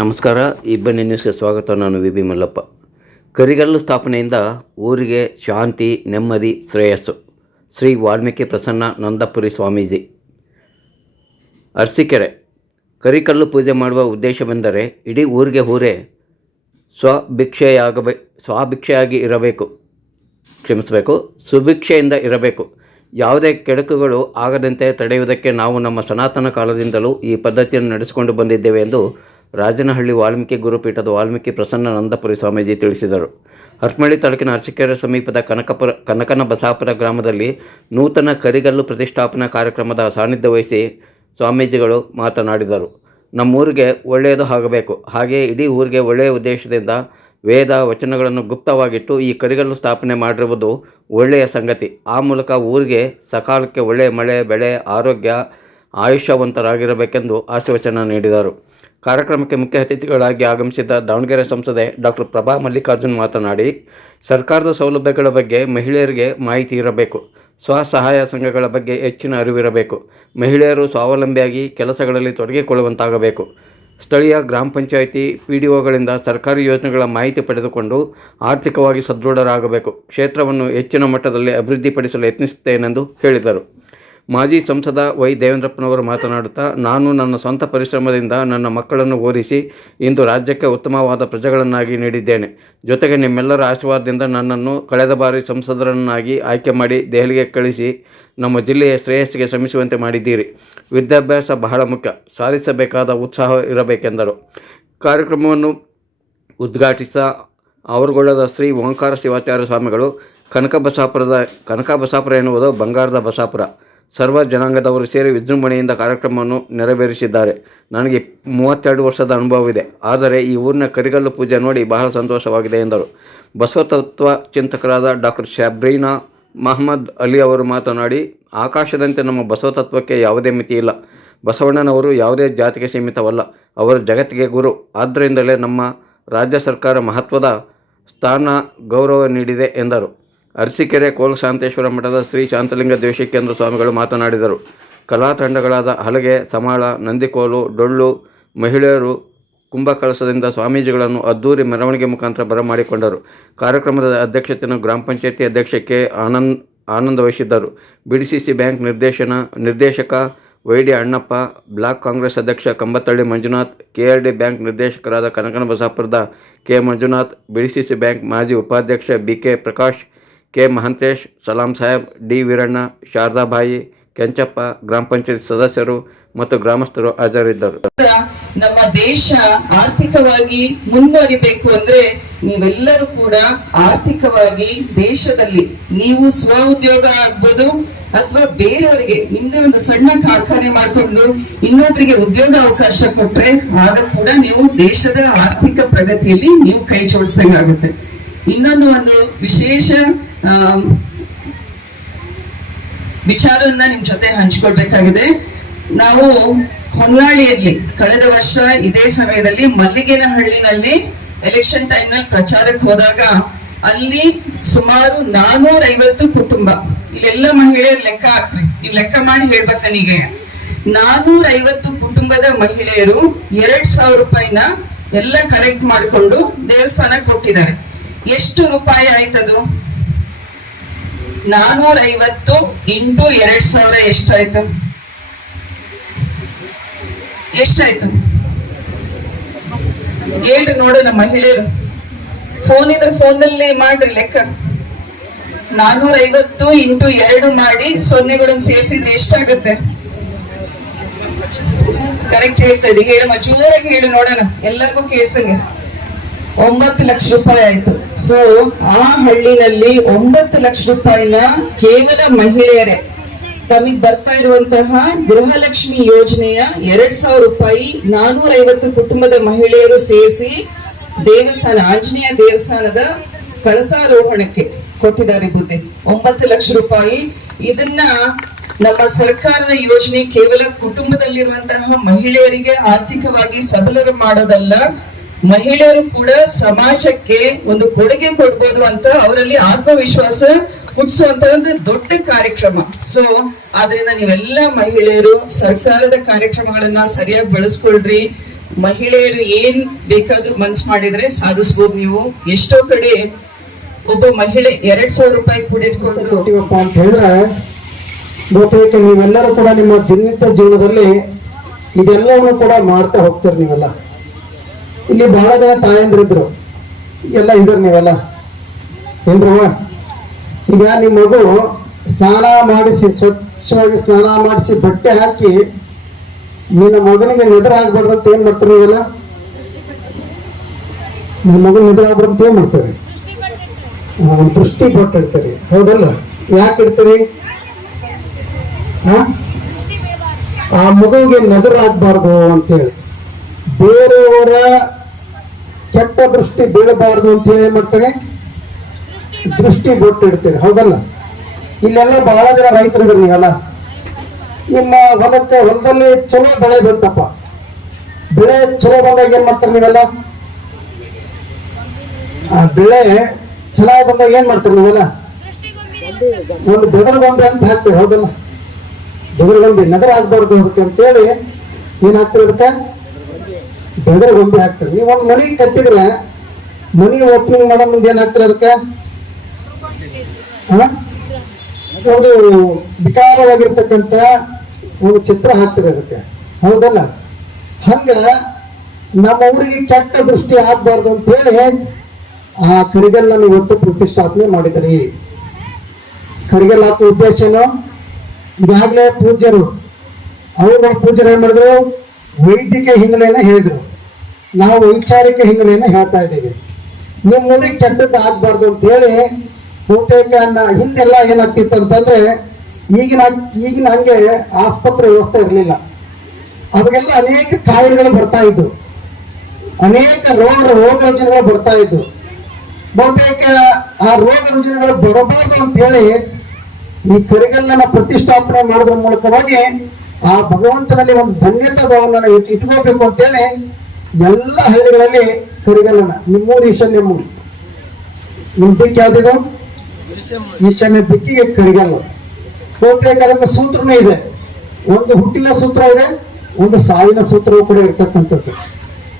ನಮಸ್ಕಾರ ಇಬ್ಬನಿ ನ್ಯೂಸ್ಗೆ ಸ್ವಾಗತ. ನಾನು ವಿ ಬಿ ಮಲ್ಲಪ್ಪ. ಕರಿಗಲ್ಲು ಸ್ಥಾಪನೆಯಿಂದ ಊರಿಗೆ ಶಾಂತಿ, ನೆಮ್ಮದಿ, ಶ್ರೇಯಸ್ಸು. ಶ್ರೀ ವಾಲ್ಮೀಕಿ ಪ್ರಸನ್ನ ನಂದಪುರಿ ಸ್ವಾಮೀಜಿ. ಅರಸಿಕೆರೆ. ಕರಿಕಲ್ಲು ಪೂಜೆ ಮಾಡುವ ಉದ್ದೇಶವೆಂದರೆ ಇಡೀ ಊರಿಗೆ ಊರೇ ಸ್ವಭಿಕ್ಷೆಯಾಗಬೇ, ಸ್ವಭಿಕ್ಷೆಯಾಗಿ ಇರಬೇಕು. ಕ್ಷಮಿಸಬೇಕು. ಸುಭಿಕ್ಷೆಯಿಂದ ಇರಬೇಕು. ಯಾವುದೇ ಕೆಡಕುಗಳು ಆಗದಂತೆ ತಡೆಯುವುದಕ್ಕೆ ನಾವು ನಮ್ಮ ಸನಾತನ ಕಾಲದಿಂದಲೂ ಈ ಪದ್ಧತಿಯನ್ನು ನಡೆಸಿಕೊಂಡು ಬಂದಿದ್ದೇವೆ ಎಂದು ರಾಜನಹಳ್ಳಿ ವಾಲ್ಮೀಕಿ ಗುರುಪೀಠದ ವಾಲ್ಮೀಕಿ ಪ್ರಸನ್ನ ನಂದಪುರಿ ಸ್ವಾಮೀಜಿ ತಿಳಿಸಿದರು. ಹರ್ಮಳ್ಳಿ ತಾಲೂಕಿನ ಅರಸಿಕೆರೆ ಸಮೀಪದ ಕನಕಪುರ ಕನಕನ ಬಸಾಪುರ ಗ್ರಾಮದಲ್ಲಿ ನೂತನ ಕರಿಗಲ್ಲು ಪ್ರತಿಷ್ಠಾಪನಾ ಕಾರ್ಯಕ್ರಮದ ಸಾನ್ನಿಧ್ಯ ವಹಿಸಿ ಸ್ವಾಮೀಜಿಗಳು ಮಾತನಾಡಿದರು. ನಮ್ಮೂರಿಗೆ ಒಳ್ಳೆಯದು ಆಗಬೇಕು. ಹಾಗೆಯೇ ಇಡೀ ಊರಿಗೆ ಒಳ್ಳೆಯ ಉದ್ದೇಶದಿಂದ ವೇದ ವಚನಗಳನ್ನು ಗುಪ್ತವಾಗಿಟ್ಟು ಈ ಕರಿಗಲ್ಲು ಸ್ಥಾಪನೆ ಮಾಡಿರುವುದು ಒಳ್ಳೆಯ ಸಂಗತಿ. ಆ ಮೂಲಕ ಊರಿಗೆ ಸಕಾಲಕ್ಕೆ ಒಳ್ಳೆಯ ಮಳೆ, ಬೆಳೆ, ಆರೋಗ್ಯ, ಆಯುಷ್ಯವಂತರಾಗಿರಬೇಕೆಂದು ಆಶೀರ್ವಚನ ನೀಡಿದರು. ಕಾರ್ಯಕ್ರಮಕ್ಕೆ ಮುಖ್ಯ ಅತಿಥಿಗಳಾಗಿ ಆಗಮಿಸಿದ್ದ ದಾವಣಗೆರೆ ಸಂಸದೆ ಡಾಕ್ಟರ್ ಪ್ರಭಾ ಮಲ್ಲಿಕಾರ್ಜುನ್ ಮಾತನಾಡಿ, ಸರ್ಕಾರದ ಸೌಲಭ್ಯಗಳ ಬಗ್ಗೆ ಮಹಿಳೆಯರಿಗೆ ಮಾಹಿತಿ ಇರಬೇಕು. ಸ್ವಸಹಾಯ ಸಂಘಗಳ ಬಗ್ಗೆ ಹೆಚ್ಚಿನ ಅರಿವಿರಬೇಕು. ಮಹಿಳೆಯರು ಸ್ವಾವಲಂಬಿಯಾಗಿ ಕೆಲಸಗಳಲ್ಲಿ ತೊಡಗಿಕೊಳ್ಳುವಂತಾಗಬೇಕು. ಸ್ಥಳೀಯ ಗ್ರಾಮ ಪಂಚಾಯಿತಿ ಪಿ ಡಿ ಒಗಳಿಂದ ಸರ್ಕಾರಿ ಯೋಜನೆಗಳ ಮಾಹಿತಿ ಪಡೆದುಕೊಂಡು ಆರ್ಥಿಕವಾಗಿ ಸದೃಢರಾಗಬೇಕು. ಕ್ಷೇತ್ರವನ್ನು ಹೆಚ್ಚಿನ ಮಟ್ಟದಲ್ಲಿ ಅಭಿವೃದ್ಧಿಪಡಿಸಲು ಯತ್ನಿಸುತ್ತೇನೆಂದು ಹೇಳಿದರು. ಮಾಜಿ ಸಂಸದ ವೈ ದೇವೇಂದ್ರಪ್ಪನವರು ಮಾತನಾಡುತ್ತಾ, ನಾನು ನನ್ನ ಸ್ವಂತ ಪರಿಶ್ರಮದಿಂದ ನನ್ನ ಮಕ್ಕಳನ್ನು ಓದಿಸಿ ಇಂದು ರಾಜ್ಯಕ್ಕೆ ಉತ್ತಮವಾದ ಪ್ರಜೆಗಳನ್ನಾಗಿ ನೀಡಿದ್ದೇನೆ. ಜೊತೆಗೆ ನಿಮ್ಮೆಲ್ಲರ ಆಶೀರ್ವಾದದಿಂದ ನನ್ನನ್ನು ಕಳೆದ ಬಾರಿ ಸಂಸದರನ್ನಾಗಿ ಆಯ್ಕೆ ಮಾಡಿ ದೆಹಲಿಗೆ ಕಳಿಸಿ ನಮ್ಮ ಜಿಲ್ಲೆಯ ಶ್ರೇಯಸ್ಸಿಗೆ ಶ್ರಮಿಸುವಂತೆ ಮಾಡಿದ್ದೀರಿ. ವಿದ್ಯಾಭ್ಯಾಸ ಬಹಳ ಮುಖ್ಯ. ಸಾಧಿಸಬೇಕಾದ ಉತ್ಸಾಹ ಇರಬೇಕೆಂದರು. ಕಾರ್ಯಕ್ರಮವನ್ನು ಉದ್ಘಾಟಿಸ ಆವರಗೊಳ್ಳದ ಶ್ರೀ ಓಂಕಾರ ಶಿವಾಚಾರ್ಯ ಸ್ವಾಮಿಗಳು, ಕನಕ ಬಸಾಪುರದ, ಕನಕ ಬಸಾಪುರ ಎನ್ನುವುದು ಬಂಗಾರದ ಬಸಾಪುರ. ಸರ್ವ ಜನಾಂಗದವರು ಸೇರಿ ವಿಜೃಂಭಣೆಯಿಂದ ಕಾರ್ಯಕ್ರಮವನ್ನು ನೆರವೇರಿಸಿದ್ದಾರೆ. ನನಗೆ ಮೂವತ್ತೆರಡು ವರ್ಷದ ಅನುಭವವಿದೆ. ಆದರೆ ಈ ಊರಿನ ಕರಿಗಲ್ಲು ಪೂಜೆ ನೋಡಿ ಬಹಳ ಸಂತೋಷವಾಗಿದೆ ಎಂದರು. ಬಸವತತ್ವ ಚಿಂತಕರಾದ ಡಾಕ್ಟರ್ ಶಬ್ರೀನಾ ಮಹಮ್ಮದ್ ಅಲಿ ಅವರು ಮಾತನಾಡಿ, ಆಕಾಶದಂತೆ ನಮ್ಮ ಬಸವತತ್ವಕ್ಕೆ ಯಾವುದೇ ಮಿತಿ ಇಲ್ಲ. ಬಸವಣ್ಣನವರು ಯಾವುದೇ ಜಾತಿಗೆ ಸೀಮಿತವಲ್ಲ. ಅವರು ಜಗತ್ತಿಗೆ ಗುರು. ಆದ್ದರಿಂದಲೇ ನಮ್ಮ ರಾಜ್ಯ ಸರ್ಕಾರ ಮಹತ್ವದ ಸ್ಥಾನ ಗೌರವ ನೀಡಿದೆ ಎಂದರು. ಅರಸೀಕೆರೆ ಕೋಲಶಾಂತೇಶ್ವರ ಮಠದ ಶ್ರೀ ಶಾಂತಲಿಂಗ ದೇಶಿಕೇಂದ್ರ ಸ್ವಾಮಿಗಳು ಮಾತನಾಡಿದರು. ಕಲಾ ತಂಡಗಳಾದ ಹಲಗೆ, ಸಮಾಳ, ನಂದಿಕೋಲು, ಡೊಳ್ಳು, ಮಹಿಳೆಯರು ಕುಂಭಕಳಸದಿಂದ ಸ್ವಾಮೀಜಿಗಳನ್ನು ಅದ್ದೂರಿ ಮೆರವಣಿಗೆ ಮುಖಾಂತರ ಬರಮಾಡಿಕೊಂಡರು ಕಾರ್ಯಕ್ರಮದ ಅಧ್ಯಕ್ಷತೆಯನ್ನು ಗ್ರಾಮ ಪಂಚಾಯತಿ ಅಧ್ಯಕ್ಷ ಕೆ. ಆನಂದ್, ಆನಂದ ವಹಿಸಿದ್ದರು. B D C C bank ನಿರ್ದೇಶನ, ನಿರ್ದೇಶಕ Y D Annappa, block Congress ಅಧ್ಯಕ್ಷ Kambathalli Manjunath, K R D bank ನಿರ್ದೇಶಕರಾದ ಕನಕನ ಬಸಾಪುರದ K Manjunath B D C C bank ಮಾಜಿ ಉಪಾಧ್ಯಕ್ಷ B K Prakash K Mahantesh, Salam Saheb, D Veeranna Sharadabai Kenchappa, ಗ್ರಾಮ ಪಂಚಾಯತ್ ಸದಸ್ಯರು ಮತ್ತು ಗ್ರಾಮಸ್ಥರು ಹಾಜರಿದ್ದರು. ನಮ್ಮ ದೇಶ ಆರ್ಥಿಕವಾಗಿ ಮುಂದುವರಿಬೇಕು ಅಂದ್ರೆ ನೀವೆಲ್ಲರೂ ಕೂಡ ಆರ್ಥಿಕವಾಗಿ ದೇಶದಲ್ಲಿ ನೀವು ಸ್ವ ಉದ್ಯೋಗ ಆಗ್ಬೋದು ಅಥವಾ ಬೇರೆಯವರಿಗೆ ನಿಮ್ದೇ ಒಂದು ಸಣ್ಣ ಕಾರ್ಖಾನೆ ಮಾಡ್ಕೊಂಡು ಇನ್ನೊಬ್ಬರಿಗೆ ಉದ್ಯೋಗ ಅವಕಾಶ ಕೊಟ್ರೆ ಆಗ ಕೂಡ ನೀವು ದೇಶದ ಆರ್ಥಿಕ ಪ್ರಗತಿಯಲ್ಲಿ ನೀವು ಕೈ ಜೋಡಿಸ್ದಂಗಾಗುತ್ತೆ. ಇನ್ನೊಂದು ಒಂದು ವಿಶೇಷ ವಿಚಾರವನ್ನ ನಿಮ್ ಜೊತೆ ಹಂಚ್ಕೊಳ್ಬೇಕಾಗಿದೆ. ನಾವು ಹೊನ್ನಾಳಿಯಲ್ಲಿ ಕಳೆದ ವರ್ಷ ಇದೇ ಸಮಯದಲ್ಲಿ ಮಲ್ಲಿಗೇನಹಳ್ಳಿನಲ್ಲಿ ಎಲೆಕ್ಷನ್ ಟೈಮ್ನಲ್ಲಿ ಪ್ರಚಾರಕ್ಕೆ ಹೋದಾಗ ಅಲ್ಲಿ ಸುಮಾರು ನಾನೂರ ಐವತ್ತು ಕುಟುಂಬ, ಇಲ್ಲೆಲ್ಲ ಮಹಿಳೆಯರು ಲೆಕ್ಕ ಹಾಕ್ರಿ. ನೀವು ಲೆಕ್ಕ ಮಾಡಿ ಹೇಳ್ಬೇಕು ನನಗೆ. ನಾನೂರ ಐವತ್ತು ಕುಟುಂಬದ ಮಹಿಳೆಯರು ಎರಡ್ ಸಾವಿರ ರೂಪಾಯಿನ ಎಲ್ಲ ಕಲೆಕ್ಟ್ ಮಾಡಿಕೊಂಡು ದೇವಸ್ಥಾನ ಕೊಟ್ಟಿದ್ದಾರೆ ಎಷ್ಟು ರೂಪಾಯಿ ಆಯ್ತದು? ನಾನೂರ ಐವತ್ತು ಇಂಟು ಎರಡ್ ಸಾವಿರ ಎಷ್ಟಾಯ್ತು? ಎಷ್ಟಾಯ್ತು? ಹೇಳ್ರಿ ನೋಡೋಣ ಮಹಿಳೆಯರು. ಫೋನ್ ಇದ್ರೆ ಫೋನಲ್ಲಿ ಮಾಡ್ರಿ ಲೆಕ್ಕ. ನಾನೂರ ಐವತ್ತು ಇಂಟು ಎರಡು ಮಾಡಿ ಸೊನ್ನೆಗಳನ್ನು ಸೇರಿಸಿದ್ರೆ ಎಷ್ಟಾಗುತ್ತೆ? ಕರೆಕ್ಟ್ ಹೇಳ್ತಾ ಇದ್ದೀವಿ ಹೇಳಮ್ಮ ಜೋರಾಗಿ ಹೇಳು ನೋಡೋಣ. ಎಲ್ಲರಿಗೂ ಕೇಳ್ಸಂಗೆ. ಒಂಬತ್ತು ಲಕ್ಷ ರೂಪಾಯಿ ಆಯ್ತು. ಸೊ ಆ ಹಳ್ಳಿನಲ್ಲಿ ಒಂಬತ್ತು ಲಕ್ಷ ರೂಪಾಯಿನ ಕೇವಲ ಮಹಿಳೆಯರೇ. ತಮಗೆ ಬರ್ತಾ ಇರುವಂತಹ ಗೃಹಲಕ್ಷ್ಮಿ ಯೋಜನೆಯ ಎರಡ್ ಸಾವಿರ ರೂಪಾಯಿ ನಾನೂರ ಐವತ್ತು ಕುಟುಂಬದ ಮಹಿಳೆಯರು ಸೇರಿಸಿ ದೇವಸ್ಥಾನ, ಆಂಜನೇಯ ದೇವಸ್ಥಾನದ ಕಳಸಾರೋಹಣಕ್ಕೆ ಕೊಟ್ಟಿದ್ದಾರೆ ಬುದ್ಧಿ. ಒಂಬತ್ತು ಲಕ್ಷ ರೂಪಾಯಿ. ಇದನ್ನ ನಮ್ಮ ಸರ್ಕಾರದ ಯೋಜನೆ ಕೇವಲ ಕುಟುಂಬದಲ್ಲಿರುವಂತಹ ಮಹಿಳೆಯರಿಗೆ ಆರ್ಥಿಕವಾಗಿ ಸಬಲರು ಮಾಡೋದಲ್ಲ ಮಹಿಳೆಯರು ಕೂಡ ಸಮಾಜಕ್ಕೆ ಒಂದು ಕೊಡುಗೆ ಕೊಡ್ಬೋದು ಅಂತ ಅವರಲ್ಲಿ ಆತ್ಮವಿಶ್ವಾಸ ಹುಟ್ಟಿಸುವಂತ ಒಂದು ದೊಡ್ಡ ಕಾರ್ಯಕ್ರಮ. ಸೊ ಆದ್ರಿಂದ ನೀವೆಲ್ಲ ಮಹಿಳೆಯರು ಸರ್ಕಾರದ ಕಾರ್ಯಕ್ರಮಗಳನ್ನ ಸರಿಯಾಗಿ ಬಳಸ್ಕೊಳ್ರಿ. ಮಹಿಳೆಯರು ಏನ್ ಬೇಕಾದ್ರೂ ಮನ್ಸ್ ಮಾಡಿದ್ರೆ ಸಾಧಿಸ್ಬೋದು ನೀವು. ಎಷ್ಟೋ ಕಡೆ ಒಬ್ಬ ಮಹಿಳೆ ಎರಡ್ ಸಾವಿರ ರೂಪಾಯಿ ಕೂಡ ಕೊಟ್ಟಿವಪ್ಪ ಅಂತ ಹೇಳಿದ್ರೆ ಬಹುತೇಕ ನೀವೆಲ್ಲರೂ ಕೂಡ ನಿಮ್ಮ ದಿನನಿತ್ಯ ಜೀವನದಲ್ಲಿ ಇದೆಲ್ಲವನ್ನು ಕೂಡ ಮಾಡ್ತಾ ಹೋಗ್ತೀರಿ ನೀವೆಲ್ಲ. ಇಲ್ಲಿ ಬಹಳ ಜನ ತಾಯಂದ್ರಿದ್ರು ಎಲ್ಲ ಇದ್ರು ನೀವೆಲ್ಲ? ಏನ್ರವ ಈಗ ನಿಮ್ಮ ಮಗು ಸ್ನಾನ ಮಾಡಿಸಿ, ಸ್ವಚ್ಛವಾಗಿ ಸ್ನಾನ ಮಾಡಿಸಿ ಬಟ್ಟೆ ಹಾಕಿ ನಿನ್ನ ಮಗನಿಗೆ ನಿದ್ರ ಆಗ್ಬಾರ್ದು ಅಂತ ಏನ್ ಮಾಡ್ತಾರೆ ನೀವೆಲ್ಲ? ನಿಮ್ಮ ಮಗನ ನಿದ್ರ ಆಗ್ಬಾರ್ದು ಅಂತ ಏನ್ ಮಾಡ್ತಾರೆ? ದೃಷ್ಟಿ ಪಟ್ಟು ಹೌದಲ್ಲ? ಯಾಕೆ ಇಡ್ತೀರಿ? ಆ? ಮಗುವಿಗೆ ಅಂತ ಅಂತೇಳಿ ಬೇರೆಯವರ ಕೆಟ್ಟ ದೃಷ್ಟಿ ಬೀಳಬಾರ್ದು ಅಂತ ಹೇಳಿ ಏನ್ ಮಾಡ್ತಾರೆ? ದೃಷ್ಟಿ ಬೊಟ್ಟು ಇಡ್ತೀರಿ ಹೌದಲ್ಲ? ಇಲ್ಲೆಲ್ಲ ಬಹಳ ಜನ ರೈತರಿದ್ರಿ ನೀವಲ್ಲ ನಿಮ್ಮ ಹೊಲಕ್ಕೆ ಹೊಲದಲ್ಲಿ ಚಲೋ ಬೆಳೆ ಬಂತಪ್ಪ. ಬೆಳೆ ಚಲೋ ಬಂದಾಗ ಏನ್ ಮಾಡ್ತಾರೆ ನೀವೆಲ್ಲ? ಆ ಬೆಳೆ ಚೆನ್ನಾಗಿ ಬಂದಾಗ ಏನ್ ಮಾಡ್ತಾರೆ ನೀವೆಲ್ಲ? ಒಂದು ಬೆದರಗೊಂಬೆ ಅಂತ ಹಾಕ್ತೀರಿ, ಹೌದಲ್ಲ? ಬೆದರಗೊಂಬೆ, ನಗರ ಆಗ್ಬಾರ್ದು ಅದಕ್ಕೆ ಅಂತೇಳಿ ಏನ್ ಅದಕ್ಕೆ? ಬೆದರಗೊಂಬೆ ಹಾಕ್ತಾರೆ ನೀವು ಒಂದು ಮನೆ ಕಟ್ಟಿದ್ರೆ, ಮನೆ ಓಪನಿಂಗ್ ಮಾಡೋ ಮುಂದೆ ಏನು ಹಾಕ್ತಾರೆ ಅದಕ್ಕೆ? ಒಂದು ವಿಕಾರವಾಗಿರ್ತಕ್ಕಂಥ ಒಂದು ಚಿತ್ರ ಹಾಕ್ತಾರೆ ಅದಕ್ಕೆ. ಹೌದಲ್ಲ? ಹಂಗೆ ನಮ್ಮ ಊರಿಗೆ ಕೆಟ್ಟ ದೃಷ್ಟಿ ಆಗ್ಬಾರ್ದು ಅಂತೇಳಿ ಆ ಕರಿಗಲ್ಲನ್ನು ಇವತ್ತು ಪ್ರತಿಷ್ಠಾಪನೆ ಮಾಡಿದ್ರಿ. ಕರಿಗಲ್ ಹಾಕೋ ಉದ್ದೇಶ ಏನು? ಈಗಾಗಲೇ ಪೂಜ್ಯರು. ಅವರು ಪೂಜ್ಯರು ಏನು ಮಾಡಿದ್ರು? ವೈದ್ಯಕೀಯ ಹಿನ್ನೆಲೆಯನ್ನು ಹೇಳಿದ್ರು. ನಾವು ವೈಚಾರಿಕ ಹಿನ್ನೆಲೆಯನ್ನು ಹೇಳ್ತಾ ಇದ್ದೀವಿ. ನಿಮ್ಮ ಊರಿಗೆ ಕೆಟ್ಟದ್ದು ಆಗ್ಬಾರ್ದು ಅಂತ ಹೇಳಿ ಬಹುತೇಕ ಹಿಂದೆಲ್ಲ ಏನಾಗ್ತಿತ್ತು ಅಂತಂದ್ರೆ ಈಗಿನ ಈಗಿನ ಹಂಗೆ ಆಸ್ಪತ್ರೆ ವ್ಯವಸ್ಥೆ ಇರಲಿಲ್ಲ. ಅವಾಗೆಲ್ಲ ಅನೇಕ ಕಾಯಿಲೆಗಳು ಬರ್ತಾ ಇದ್ವು. ಅನೇಕ ರೋಗ ರೋಗ ರುಜಿನಗಳು ಬರ್ತಾ ಇದ್ವು. ಬಹುತೇಕ ಆ ರೋಗ ರುಜಿನಗಳು ಬರಬಾರ್ದು ಅಂತ ಹೇಳಿ ಈ ಕರಿಗಲ್ಲನ ಪ್ರತಿಷ್ಠಾಪನೆ ಮಾಡೋದ್ರ ಮೂಲಕವಾಗಿ ಆ ಭಗವಂತನಲ್ಲಿ ಒಂದು ಧನ್ಯತಾ ಭಾವನ ಇಟ್ಕೋಬೇಕು ಅಂತೇಳಿ ಎಲ್ಲ ಹಳ್ಳಿಗಳಲ್ಲಿ ಕರಿಗಲ್ಲನ ನಿಮ್ಮೂರು ಈಶಾನ್ಯ ಮೂರು ನಿಮ್ಮ ದಿಕ್ಕು ಯಾವ್ದಿದು? ಈಶಾನ್ಯ ದಿಕ್ಕಿಗೆ ಕರಿಗಲ್ಲು. ಬಹುತೇಕ ಅದಕ್ಕೆ ಸೂತ್ರನೇ ಇದೆ. ಒಂದು ಹುಟ್ಟಿನ ಸೂತ್ರ ಇದೆ ಒಂದು ಸಾವಿನ ಸೂತ್ರವೂ ಕೂಡ ಇರ್ತಕ್ಕಂಥದ್ದು.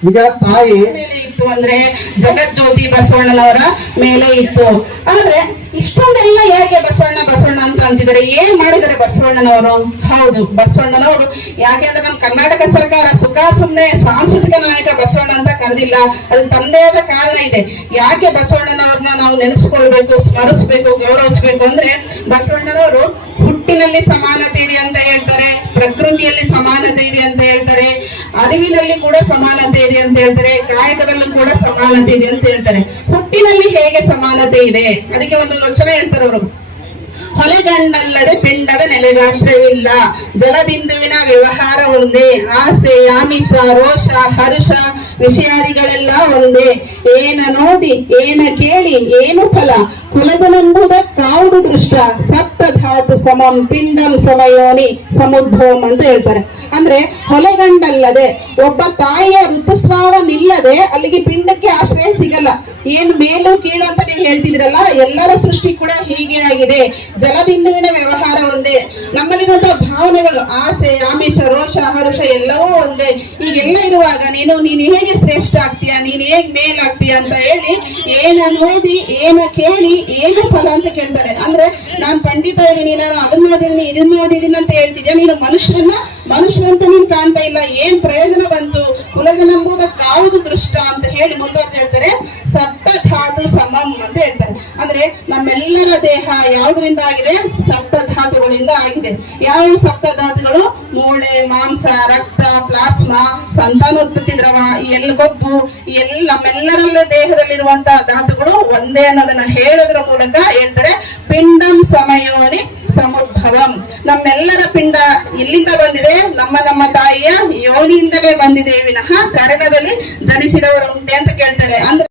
ಈಗ ತಾಯಿ ಮೇಲೆ ಇತ್ತು ಅಂದ್ರೆ ಜಗಜ್ಯೋತಿ ಬಸವಣ್ಣನವರ ಮೇಲೆ ಇತ್ತು. ಆದ್ರೆ ಇಷ್ಟೊಂದೆಲ್ಲ ಯಾಕೆ ಬಸವಣ್ಣ ಬಸವಣ್ಣ ಅಂತ ಅಂತಿದ್ದಾರೆ? ಏನ್ ಮಾಡಿದರೆ ಬಸವಣ್ಣನವರು? ಹೌದು, ಬಸವಣ್ಣನವರು ಯಾಕೆ ಅಂದ್ರೆ ನಮ್ಮ ಕರ್ನಾಟಕ ಸರ್ಕಾರ ಸುಖ, ಸುಮ್ನೆ ಸಾಂಸ್ಕೃತಿಕ ನಾಯಕ ಬಸವಣ್ಣ ಅಂತ ಕರೆದಿಲ್ಲ. ಅದು ತಂದೆಯಾದ ಕಾರಣ ಇದೆ. ಯಾಕೆ ಬಸವಣ್ಣನವ್ರನ್ನ ನಾವು ನೆನೆಸ್ಕೊಳ್ಬೇಕು, ಸ್ಮರಿಸ್ಬೇಕು, ಗೌರವಿಸ್ಬೇಕು ಅಂದ್ರೆ ಬಸವಣ್ಣನವರು ಹುಟ್ಟಿನಲ್ಲಿ ಸಮಾನತೆ ಇದೆ ಅಂತ ಹೇಳ್ತಾರೆ, ಪ್ರಕೃತಿಯಲ್ಲಿ ಸಮಾನತೆ ಇದೆ ಅಂತ ಹೇಳ್ತಾರೆ, ಅರಿವಿನಲ್ಲಿ ಕೂಡ ಸಮಾನತೆ ಇದೆ ಅಂತ ಹೇಳ್ತಾರೆ, ಕಾಯಕದಲ್ಲೂ ಕೂಡ ಸಮಾನತೆ ಇದೆ ಅಂತ ಹೇಳ್ತಾರೆ. ಹುಟ್ಟಿನಲ್ಲಿ ಹೇಗೆ ಸಮಾನತೆ ಇದೆ ಅದಕ್ಕೆ ಒಂದು ವಚನ ಹೇಳ್ತಾರೆ ಅವರು. ಹೊಲೆಗಣ್ಣಲ್ಲದೆ ಪಿಂಡದ ನೆಲೆಗಾಶ್ರಯವಿಲ್ಲ ಜಲಬಿಂದುವಿನ ವ್ಯವಹಾರ ಒಂದೇ, ಆಸೆ, ಆಮಿಷ, ರೋಷ, ಹರುಷ, ವಿಷಯಾದಿಗಳೆಲ್ಲ ಒಂದೇ. ಏನ ನೋಡಿ, ಏನ ಕೇಳಿ, ಏನು ಫಲ? ಕುಲದನೆಂಬುದ ಕಾವುದು ದೃಷ್ಟ. ಸಮಂ ಪಿಂಡಂ ಸಮಯೋನಿ ಸಮುದ್ಭವಂ ಅಂತ ಹೇಳ್ತಾರೆ. ಅಂದ್ರೆ ಹೊಲಗಂಡಲ್ಲದೆ ಒಬ್ಬ ತಾಯಿಯ ಋತುಸ್ರಾವ ನಿಲ್ಲದೆ ಅಲ್ಲಿಗೆ ಪಿಂಡಕ್ಕೆ ಆಶ್ರಯ ಸಿಗಲ್ಲ. ಏನು ಮೇಲು ಕೀಳು ಅಂತ ನೀವು ಹೇಳ್ತಿದ್ರಲ್ಲ ಎಲ್ಲರ ಸೃಷ್ಟಿ ಕೂಡ ಹೀಗೆ ಆಗಿದೆ. ಜಲಬಿಂದುವಿನ ವ್ಯವಹಾರ ಒಂದೇ, ನಮ್ಮಲ್ಲಿರುವಂತಹ ಭಾವನೆಗಳು, ಆಸೆ, ಆಮಿಷ, ರೋಷ, ಹರುಷ ಎಲ್ಲವೂ ಒಂದೇ. ಈಗೆಲ್ಲ ಇರುವಾಗ ನೀನು ನೀನು ಹೇಗೆ ಶ್ರೇಷ್ಠ ಆಗ್ತೀಯ, ನೀನು ಹೇಗ್ ಮೇಲಾಗ್ತೀಯ ಅಂತ ಹೇಳಿ ಏನ ನೋಡಿ, ಏನ ಕೇಳಿ, ಏನು ಫಲ ಅಂತ ಕೇಳ್ತಾರೆ. ಅಂದ್ರೆ ನಾನ್ ಪಂಡಿತ ನೀನು ನಾನು ಅದನ್ನ ಓದಿದೀನಿ ಇದನ್ನ ಅಂತ ಹೇಳ್ತಿದ್ಯಾ? ನೀನು ಮನುಷ್ಯರನ್ನ ಮನುಷ್ಯರಂತ ನೀನ್ ಕಾಣ್ತಾ ಇಲ್ಲ. ಏನ್ ಪ್ರಯೋಜನ ಬಂತು? ಕುಲಜನೆಂಬುದ ಕಾವುದು ದೃಷ್ಟ ಅಂತ ಹೇಳಿ ಮುಂದುವರೆದು ಹೇಳ್ತಾರೆ. ಸಪ್ತ ಧಾತು ಸಮಂ ಅಂತ ಹೇಳ್ತಾರೆ. ಅಂದ್ರೆ ನಮ್ಮೆಲ್ಲರ ದೇಹ ಯಾವ್ದ್ರಿಂದ ಆಗಿದೆ? ಸಪ್ತ ಧಾತುಗಳಿಂದ ಆಗಿದೆ. ಯಾವ ಸಪ್ತ ಧಾತುಗಳು ಮೂಳೆ, ಮಾಂಸ, ರಕ್ತ, ಪ್ಲಾಸ್ಮಾ, ಸಂತಾನೋತ್ಪತ್ತಿ ದ್ರವ, ಈ ಎಲ್ಲ ಕೊಬ್ಬು ಈ ಎಲ್ಲ ನಮ್ಮೆಲ್ಲರಲ್ಲ ದೇಹದಲ್ಲಿರುವಂತಹ ಧಾತುಗಳು ಒಂದೇ ಅನ್ನೋದನ್ನ ಹೇಳೋದ್ರ ಮೂಲಕ ಹೇಳ್ತಾರೆ. ಪಿಂಡಂ ಸಮಯೋನಿ ಸಮುದ್ಭವಂ. ನಮ್ಮೆಲ್ಲರ ಪಿಂಡ ಇಲ್ಲಿಂದ ಬಂದಿದೆ, ನಮ್ಮ ನಮ್ಮ ತಾಯಿಯ ಯೋನಿಯಿಂದಲೇ ಬಂದಿದೆ ವಿನಃ ಕರಣದಲ್ಲಿ ಜನಿಸಿದವರು ಉಂಟೆ ಅಂತ ಕೇಳ್ತಾರೆ. ಅಂದ್ರೆ